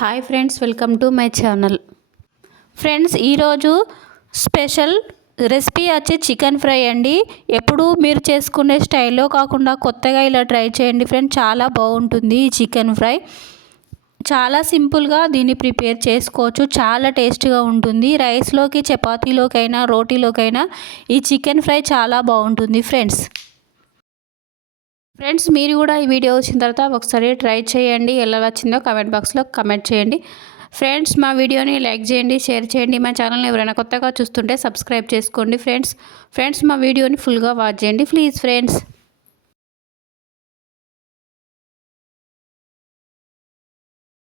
Hi friends welcome to my channel. Friends ఈరోజు special recipe వచ్చి chicken fry అండి. ఎప్పుడు మీరు చేసుకునే స్టైల్లో కాకుండా కొత్తగా ఇలా ట్రై చేయండి ఫ్రెండ్స్ చాలా బాగుంటుంది ఈ చికెన్ ఫ్రై. చాలా సింపుల్గా దీన్ని ప్రిపేర్ చేసుకోవచ్చు చాలా టేస్ట్గా ఉంటుంది. రైస్లోకి చపాతీలోకైనా రోటీలోకైనా ఈ చికెన్ ఫ్రై చాలా బాగుంటుంది ఫ్రెండ్స్. ఫ్రెండ్స్ మీరు కూడా ఈ వీడియో వచ్చిన తర్వాత ఒకసారి ట్రై చేయండి. ఎలా వచ్చిందో కమెంట్ బాక్స్లో కమెంట్ చేయండి. ఫ్రెండ్స్ మా వీడియోని లైక్ చేయండి షేర్ చేయండి. మా ఛానల్ని ఎవరైనా కొత్తగా చూస్తుంటే సబ్స్క్రైబ్ చేసుకోండి ఫ్రెండ్స్. ఫ్రెండ్స్ మా వీడియోని ఫుల్గా వాచ్ చేయండి ప్లీజ్ ఫ్రెండ్స్.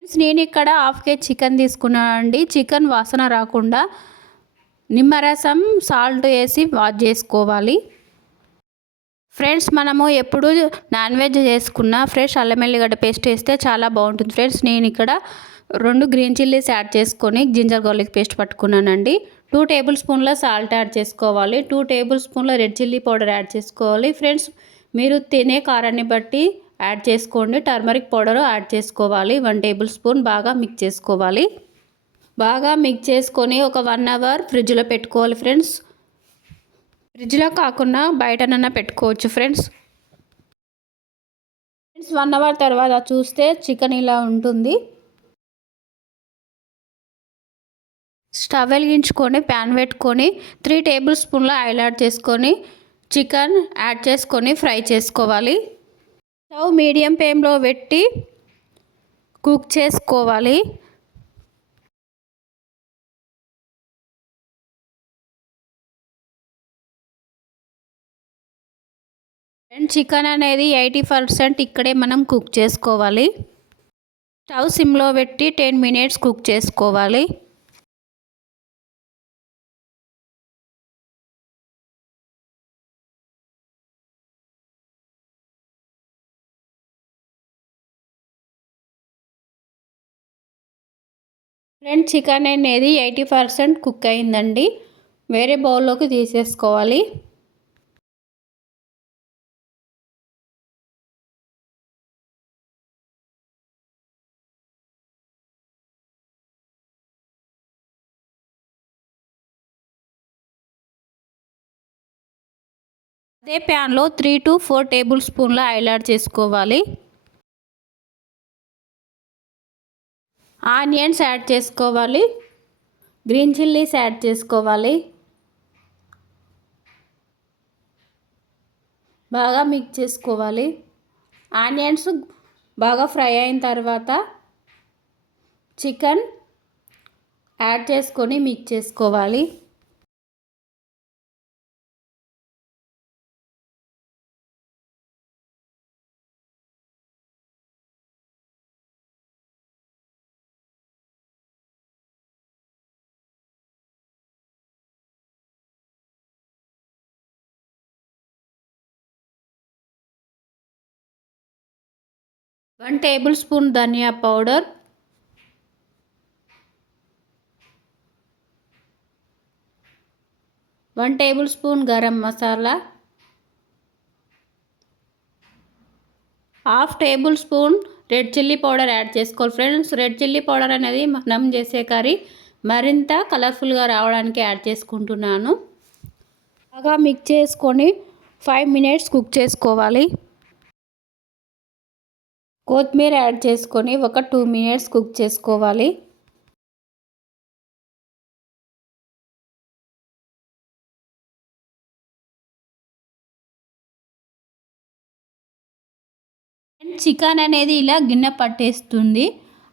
నేను ఇక్కడ హాఫ్ కేజీ చికెన్ తీసుకున్నానండి చికెన్ వాసన రాకుండా నిమ్మరసం సాల్ట్ వేసి వాష్ చేసుకోవాలి. ఫ్రెండ్స్ మనము ఎప్పుడు నాన్ వెజ్ చేసుకున్న ఫ్రెష్ అల్లం ఎల్లిగడ్డ పేస్ట్ వేస్తే చాలా బాగుంటుంది. ఫ్రెండ్స్ నేను ఇక్కడ రెండు గ్రీన్ చిల్లీస్ యాడ్ చేసుకొని జింజర్ గార్లిక్ పేస్ట్ పట్టుకున్నానండి. టూ టేబుల్ స్పూన్ల సాల్ట్ యాడ్ చేసుకోవాలి. టూ టేబుల్ స్పూన్ల రెడ్ చిల్లీ పౌడర్ యాడ్ చేసుకోవాలి. ఫ్రెండ్స్ మీరు తినే కారాన్ని బట్టి యాడ్ చేసుకోండి. టర్మరిక్ పౌడర్ యాడ్ చేసుకోవాలి. వన్ టేబుల్ స్పూన్ బాగా మిక్స్ చేసుకోవాలి. బాగా మిక్స్ చేసుకొని ఒక వన్ అవర్ ఫ్రిడ్జ్లో పెట్టుకోవాలి ఫ్రెండ్స్. ఫ్రిడ్జ్లో కాకుండా బయటనన్నా పెట్టుకోవచ్చు ఫ్రెండ్స్. ఫ్రెండ్స్ వన్ అవర్ తర్వాత చూస్తే చికెన్ ఇలా ఉంటుంది. స్టవ్ వెలిగించుకొని ప్యాన్ పెట్టుకొని త్రీ టేబుల్ స్పూన్ల ఆయిల్ యాడ్ చేసుకొని చికెన్ యాడ్ చేసుకొని ఫ్రై చేసుకోవాలి. స్టవ్ మీడియం ఫ్లేమ్లో పెట్టి కుక్ చేసుకోవాలి. అండ్ చికెన్ అనేది ఎయిటీ పర్సెంట్ ఇక్కడే మనం కుక్ చేసుకోవాలి. స్టవ్ సిమ్లో పెట్టి టెన్ మినిట్స్ కుక్ చేసుకోవాలి. ఫ్రెండ్ చికెన్ అనేది ఎయిటీ పర్సెంట్ కుక్ అయిందండి. వేరే బౌల్లోకి తీసేసుకోవాలి. అదే ప్యాన్లో త్రీ టు ఫోర్ టేబుల్ స్పూన్ల ఆయిల్ యాడ్ చేసుకోవాలి. ఆనియన్స్ యాడ్ చేసుకోవాలి. గ్రీన్ చిల్లీస్ యాడ్ చేసుకోవాలి. బాగా మిక్స్ చేసుకోవాలి. ఆనియన్స్ బాగా ఫ్రై అయిన తర్వాత చికెన్ యాడ్ చేసుకొని మిక్స్ చేసుకోవాలి. వన్ టేబుల్ స్పూన్ ధనియా powder. One tablespoon garam masala. Half tablespoon red chilli powder add చేసుకోవాలి. ఫ్రెండ్స్ రెడ్ చిల్లీ పౌడర్ అనేది మనం చేసే కర్రీ మరింత కలర్ఫుల్గా రావడానికి యాడ్ చేసుకుంటున్నాను. బాగా మిక్స్ చేసుకొని ఫైవ్ మినిట్స్ కుక్ చేసుకోవాలి. కొత్తిమీర యాడ్ చేసుకొని ఒక టూ మినిట్స్ కుక్ చేసుకోవాలి. చికెన్ అనేది ఇలా గిన్నె పట్టేస్తుంది.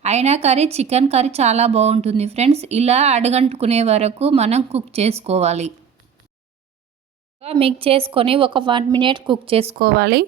అయినా కర్రీ చికెన్ కర్రీ చాలా బాగుంటుంది ఫ్రెండ్స్. ఇలా అడగంటుకునే వరకు మనం కుక్ చేసుకోవాలి. మిక్స్ చేసుకొని ఒక వన్ మినిట్ కుక్ చేసుకోవాలి.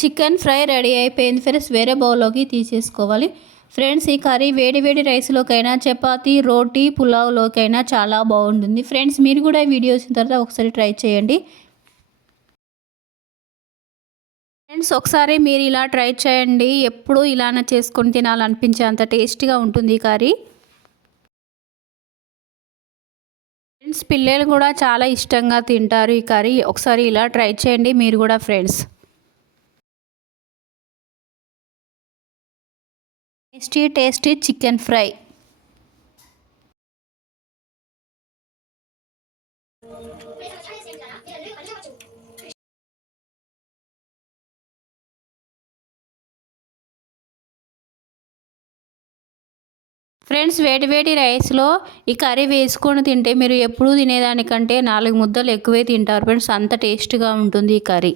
చికెన్ ఫ్రై రెడీ అయిపోయింది ఫ్రెండ్స్. వేరే బౌల్లోకి తీసేసుకోవాలి. ఫ్రెండ్స్ ఈ కర్రీ వేడి వేడి రైస్లోకైనా చపాతి రోటీ పులావ్లోకైనా చాలా బాగుంటుంది. ఫ్రెండ్స్ మీరు కూడా వీడియో వచ్చిన తర్వాత ఒకసారి ట్రై చేయండి. ఫ్రెండ్స్ ఒకసారి మీరు ఇలా ట్రై చేయండి. ఎప్పుడు ఇలానే చేసుకొని తినాలనిపించే అంత టేస్టీగా ఉంటుంది ఈ కర్రీ. ఫ్రెండ్స్ పిల్లలు కూడా చాలా ఇష్టంగా తింటారు ఈ కర్రీ. ఒకసారి ఇలా ట్రై చేయండి మీరు కూడా friends. Tasty tasty chicken fry. Friends వేడి వేడి రైస్లో ఈ కర్రీ వేసుకొని తింటే మీరు ఎప్పుడూ తినేదానికంటే నాలుగు ముద్దలు ఎక్కువే తింటారు. ఫ్రెండ్స్ అంత టేస్ట్గా ఉంటుంది ఈ కర్రీ.